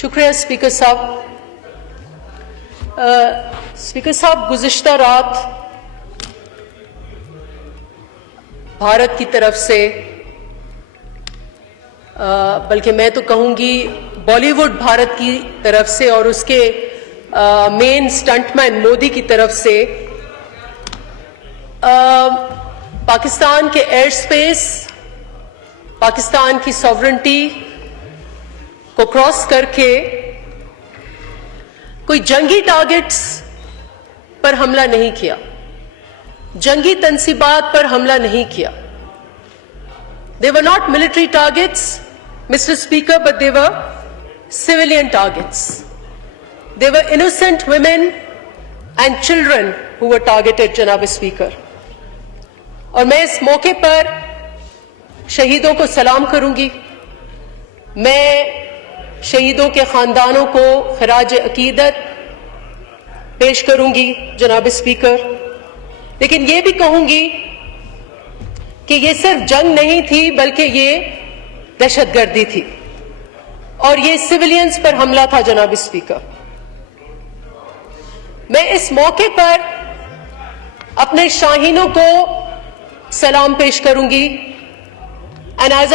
शुक्रिया स्पीकर साहब। स्पीकर साहब, गुज़िश्ता रात भारत की तरफ से, बल्कि मैं तो कहूँगी बॉलीवुड भारत की तरफ से और उसके मेन स्टंटमैन मोदी की तरफ से पाकिस्तान के एयर स्पेस, पाकिस्तान की सॉवरेंटी को क्रॉस करके कोई जंगी टारगेट्स पर हमला नहीं किया, जंगी तंसीबात पर हमला नहीं किया। They were not military targets, Mr. Speaker, but they were civilian targets. They were innocent women and children who were targeted, जनाब स्पीकर। और मैं इस मौके पर शहीदों को सलाम करूंगी, मैं शहीदों के खानदानों को खराज अकीदत पेश करूंगी जनाब स्पीकर, लेकिन ये भी कहूंगी कि ये सिर्फ जंग नहीं थी बल्कि ये दहशतगर्दी थी और ये सिविलियंस पर हमला था जनाब स्पीकर। मैं इस मौके पर अपने शाहीनों को सलाम पेश करूंगी, and as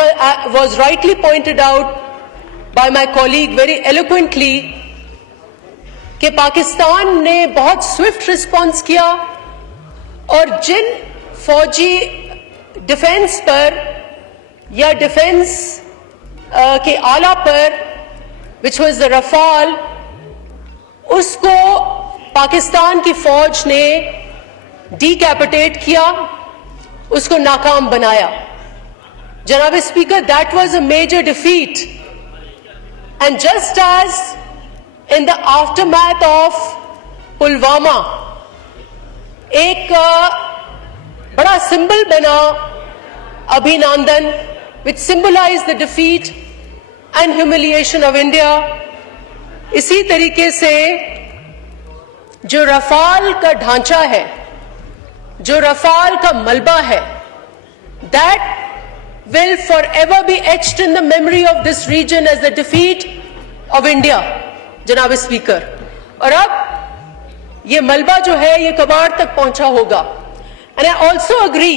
was rightly pointed out by my colleague very eloquently कि पाकिस्तान ने बहुत स्विफ्ट रिस्पॉन्स किया और जिन फौजी डिफेंस पर या डिफेंस के आला पर विच वॉज द रफाल, उसको पाकिस्तान की फौज ने डीकैपिटेट किया, उसको नाकाम बनाया। जनाब speaker, that was a major defeat, and just as in the aftermath of Pulwama एक बड़ा सिंबल बना अभिनंदन, which symbolized the defeat and humiliation of India, इसी तरीके से जो रफाल का ढांचा है, जो रफाल का मलबा है, that will forever be etched in the memory of this region as the defeat of India, जनाब स्पीकर। और अब ये मलबा जो है ये कबाड़ तक पहुंचा होगा। And I also agree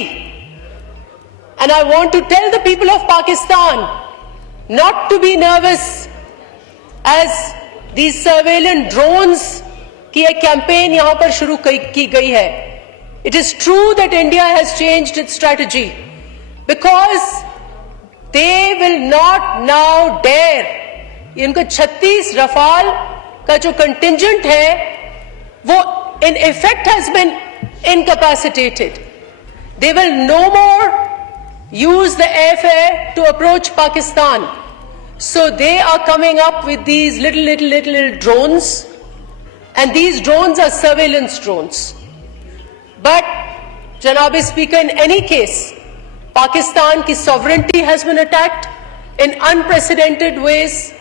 and I want to tell the people of Pakistan not to be nervous as these surveillant drones की एक कैंपेन यहां पर शुरू की गई है। It is true that India has changed its strategy because they will not now dare, इनको 36 Rafale का जो कंटिंजेंट है वो in effect has been incapacitated. They will no more use the airfare to approach Pakistan, so they are coming up with these little drones, and these drones are surveillance drones. But जनाब speaker, in any case Pakistan की sovereignty has been attacked in unprecedented ways,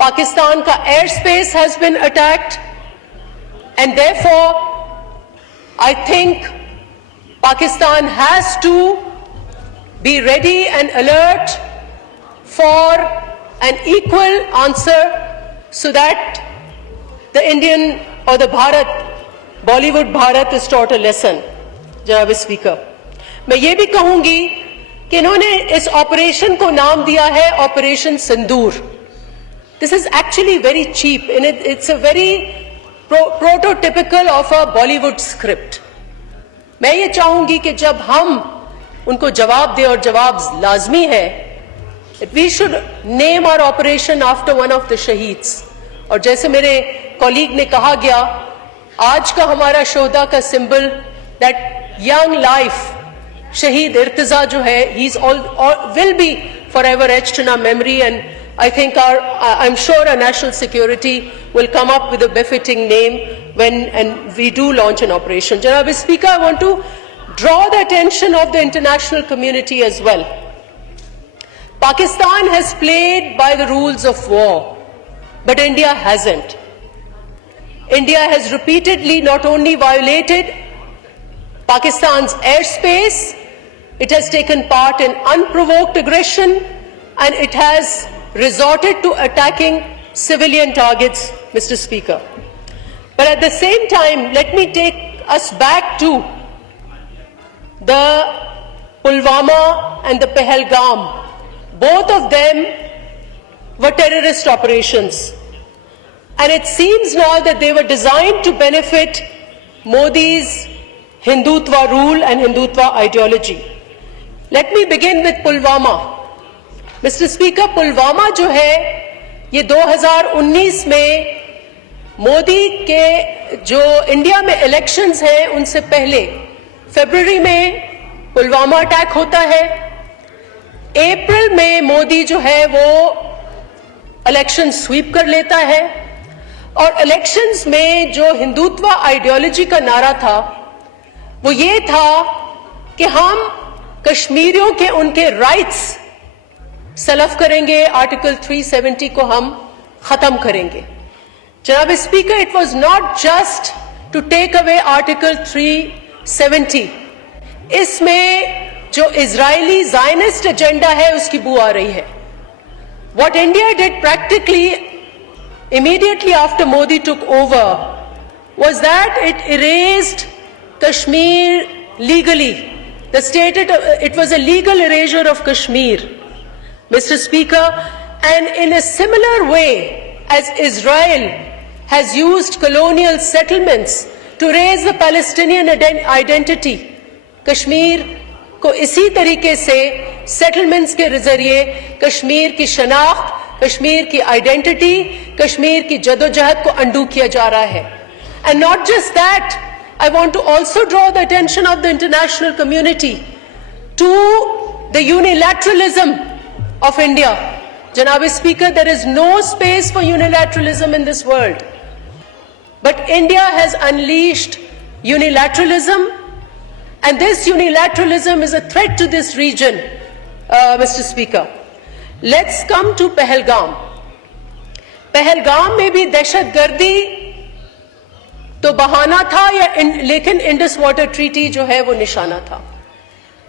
Pakistan ka airspace has been attacked, and therefore I think Pakistan has to be ready and alert for an equal answer so that the Indian or the Bharat, Bollywood Bharat is taught a lesson, जनाब speaker. मैं ये भी कहूंगी कि इन्होंने इस operation को नाम दिया है operation Sindoor. This is actually very cheap and it's a very prototypical of a Bollywood script. मैं ये चाहूंगी कि जब हम उनको जवाब दें, और जवाब लाजमी है, we should name our operation after one of the shaheeds. और जैसे मेरे कॉलीग ने कहा गया, आज का हमारा शोहदा का सिंबल, that young life, शहीद इर्तिजा जो है, he's will be forever etched in our memory, and I think I'm sure our national security will come up with a befitting name and we do launch an operation. Janab Speaker, I want to draw the attention of the international community as well. Pakistan has played by the rules of war, but India hasn't. India has repeatedly not only violated Pakistan's airspace, it has taken part in unprovoked aggression, and it has resorted to attacking civilian targets, Mr. Speaker. But at the same time, let me take us back to the Pulwama and the Pahalgam. Both of them were terrorist operations. And it seems now that they were designed to benefit Modi's Hindutva rule and Hindutva ideology. Let me begin with Pulwama. Mr. Speaker, Pulwama जो है ये 2019 में मोदी के जो India में elections हैं उनसे पहले फरवरी में पुलवामा अटैक होता है। अप्रैल में मोदी जो है वो इलेक्शन स्वीप कर लेता है और इलेक्शंस में जो हिंदुत्व आइडियोलॉजी का नारा था वो ये था कि हम कश्मीरियों के उनके राइट्स सलफ करेंगे, आर्टिकल 370 को हम खत्म करेंगे। जनाब speaker, it was not just to take away article 370, इसमें जो इजरायली ज़ायनिस्ट एजेंडा है उसकी बू आ रही है। What India did practically immediately after Modi took over was that it erased Kashmir legally. The state, it was a legal erasure of Kashmir, Mr. Speaker, and in a similar way as Israel has used colonial settlements to raise the Palestinian identity, Kashmir को इसी तरीके से settlements के जरिए कश्मीर की शनाख्त, कश्मीर की identity, Kashmir की जदोजहद को अंडू किया जा रहा है। And not just that, I want to also draw the attention of the international community to the unilateralism of India. जनाब speaker, there is no space for unilateralism in this world, but India has unleashed unilateralism, and this unilateralism is a threat to this region, Mr. Speaker. Let's come to Pahalgam. Pahalgam में भी दहशतगर्दी तो बहाना था लेकिन Indus water treaty जो है वो निशाना था।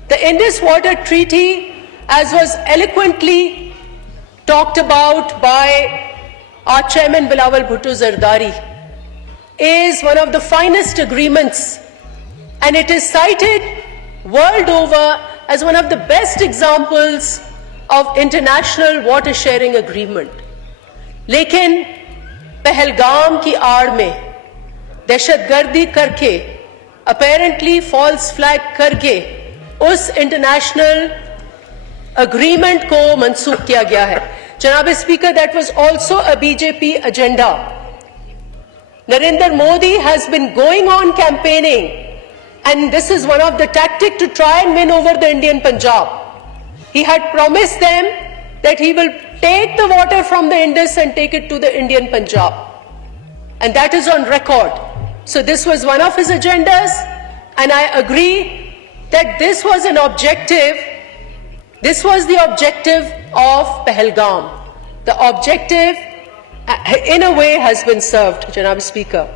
The Indus Water Treaty, as was eloquently talked about by our chairman Bilawal Bhutto Zardari, is one of the finest agreements, and it is cited world over as one of the best examples of international water sharing agreement. लेकिन पहलगाम की आड़ में दहशतगर्दी करके, apparently false flag करके उस international agreement को मंसूख किया गया है। जनाब speaker, that was also a BJP agenda. Narendra Modi has been going on campaigning, and this is one of the tactics to try and win over the Indian Punjab. He had promised them that he will take the water from the Indus and take it to the Indian Punjab. And that is on record. So this was one of his agendas, and I agree that this was an objective. This was the objective of Pahalgam. The objective, in a way, has been served, Janab Speaker.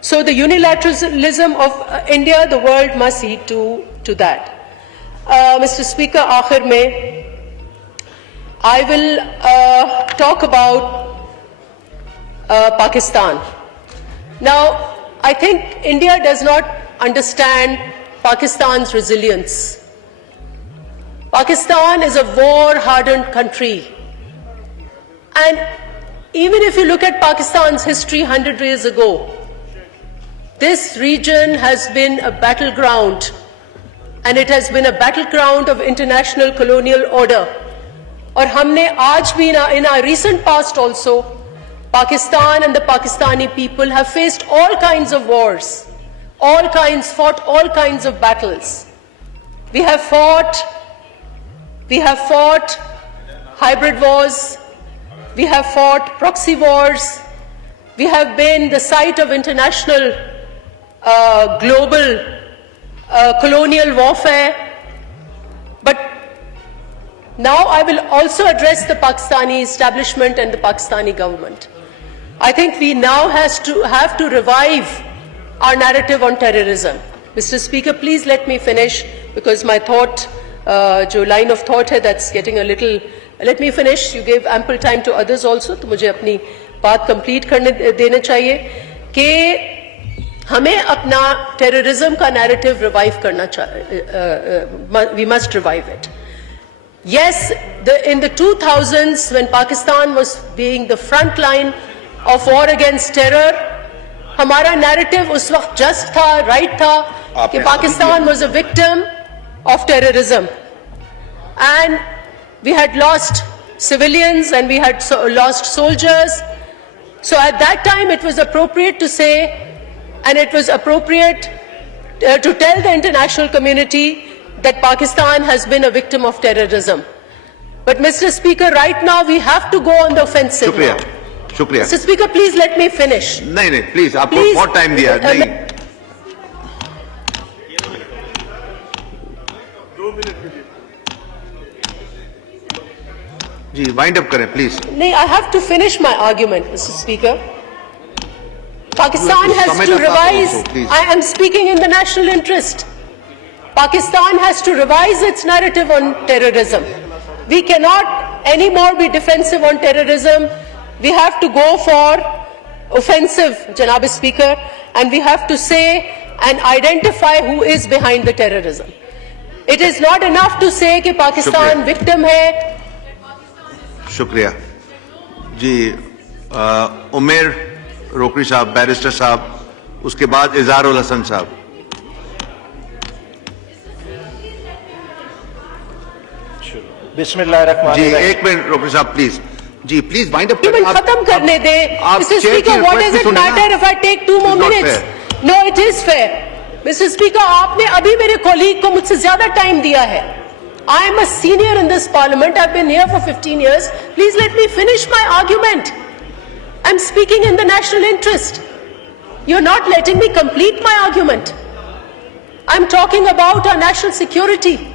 So the unilateralism of India, the world must heed to that. Mr. Speaker, आखिर में I will talk about Pakistan. Now, I think India does not understand Pakistan's resilience. Pakistan is a war-hardened country. And even if you look at Pakistan's history 100 years ago, this region has been a battleground, and it has been a battleground of international colonial order. और हमने आज भी in our recent past also, Pakistan and the Pakistani people have faced all kinds of wars, fought all kinds of battles. We have fought hybrid wars, we have fought proxy wars, we have been the site of international global colonial warfare. But now I will also address the Pakistani establishment and the Pakistani government. I think we now have to revive our narrative on terrorism. Mr. Speaker, please let me finish, because my thought, जो line of thought है, that's getting a little. Let me finish. You gave ample time to others also, तो मुझे अपनी बात complete करने देना चाहिए कि हमें अपना टेररिज्म का नैरेटिव रिवाइव करना चाहिए. We must revive it. Yes, in the 2000s, when Pakistan was being the front line of war against terror, हमारा narrative उस वक्त just था, right था, कि Pakistan was a victim of terrorism, and we had lost civilians and we had lost soldiers. So at that time, it was appropriate to say, and it was appropriate to tell the international community that Pakistan has been a victim of terrorism. But Mr. Speaker, right now we have to go on the offensive. शुक्रिया, शुक्रिया. Mr. Speaker, please let me finish. नहीं, please, आपको बहुत time दिया. नहीं. 2 minute जी, wind up करें, please. नहीं, I have to finish my argument, Mr. Speaker. Pakistan has to revise. I am speaking in the national interest. Pakistan has to revise its narrative on terrorism. We cannot anymore be defensive on terrorism. We have to go for offensive, Janab Speaker, and we have to say and identify who is behind the terrorism. It is not enough to say कि Pakistan victim है. शुक्रिया जी. उमेर रोकड़ी साहब, barrister साहब, उसके बाद इज़हारुल हसन साहब. बिस्मिल्लाहिर्रहमानिर्रहीम. जी, एक मिनट रोकड़ी साहब, प्लीज. जी, प्लीज वाइंड अप करें. खत्म करने दे. Mr. Speaker, what does it matter if I take 2 more minutes? No, it is fair. Mr. Speaker, आपने अभी मेरे colleague को मुझसे ज्यादा टाइम दिया है. I am a senior in this parliament. I've been here for 15 years. Please let me finish my argument. I'm speaking in the national interest. You're not letting me complete my argument. I'm talking about our national security.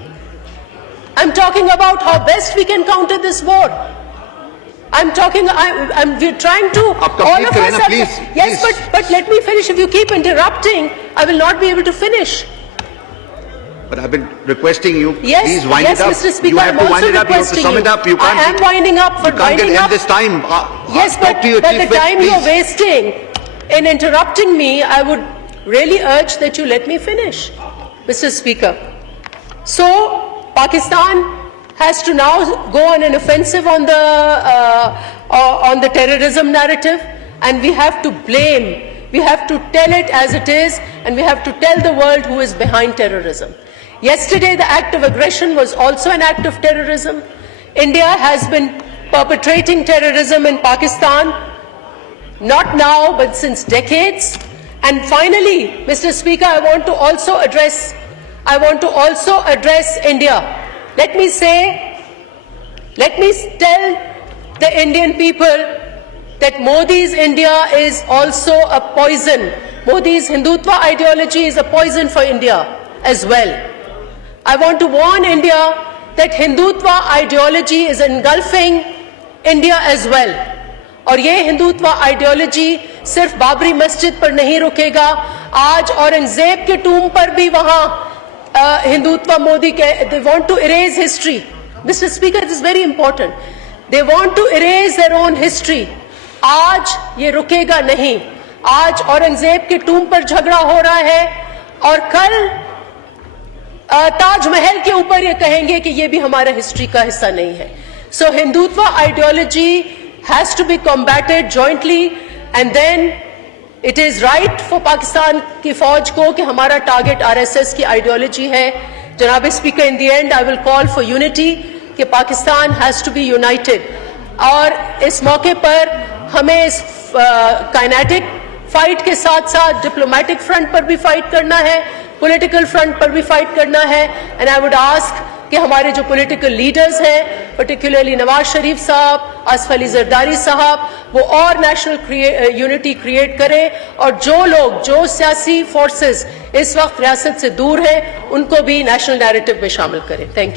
I'm talking about how best we can counter this war. We're trying to, all of us are, please, yes, please. But let me finish. If you keep interrupting, I will not be able to finish. But I've been requesting you, yes, please wind it up. Mr. Speaker, you have to wind it up, you have to sum it up. You can't, I am winding up for you can't winding get up. this time. Yes, but the time you're wasting in interrupting me, I would really urge that you let me finish, Mr. Speaker. So, Pakistan has to now go on an offensive on the terrorism narrative, and we have to blame. We have to tell it as it is, and we have to tell the world who is behind terrorism. Yesterday, the act of aggression was also an act of terrorism. India has been perpetrating terrorism in Pakistan, not now, but since decades. And finally, Mr. Speaker, I want to also address India. Let me tell the Indian people that Modi's India is also a poison. Modi's Hindutva ideology is a poison for India as well. I want to warn India that Hindutva ideology is engulfing India as well. और ये Hindutva ideology सिर्फ बाबरी मस्जिद पर नहीं रुकेगा. आज औरंगजेब के टूम पर भी वहां हिंदुत्व मोदी के they want to erase history. Mr. Speaker, this is very important. They want to erase their own history. आज ये रुकेगा नहीं. आज औरंगजेब के टूम पर झगड़ा हो रहा है और कल ताजमहल के ऊपर ये कहेंगे कि ये भी हमारा हिस्ट्री का हिस्सा नहीं है. So Hindutva ideology has to be combated jointly, and then it is right for Pakistan की फौज को कि हमारा टारगेट RSS की आइडियोलॉजी है. जनाब speaker, in the end I will call for unity कि Pakistan has to be united. और इस मौके पर हमें इस काइनेटिक फाइट के साथ साथ डिप्लोमेटिक फ्रंट पर भी फाइट करना है, पॉलिटिकल फ्रंट पर भी फाइट करना है. एंड आई वुड आस्क कि हमारे जो पॉलिटिकल लीडर्स हैं, पर्टिकुलरली नवाज शरीफ साहब, आसिफ अली जरदारी साहब, वो और नेशनल यूनिटी क्रिएट करें और जो लोग, जो सियासी फोर्सेस इस वक्त रियासत से दूर हैं, उनको भी नेशनल नैरेटिव में शामिल करें. Thank you.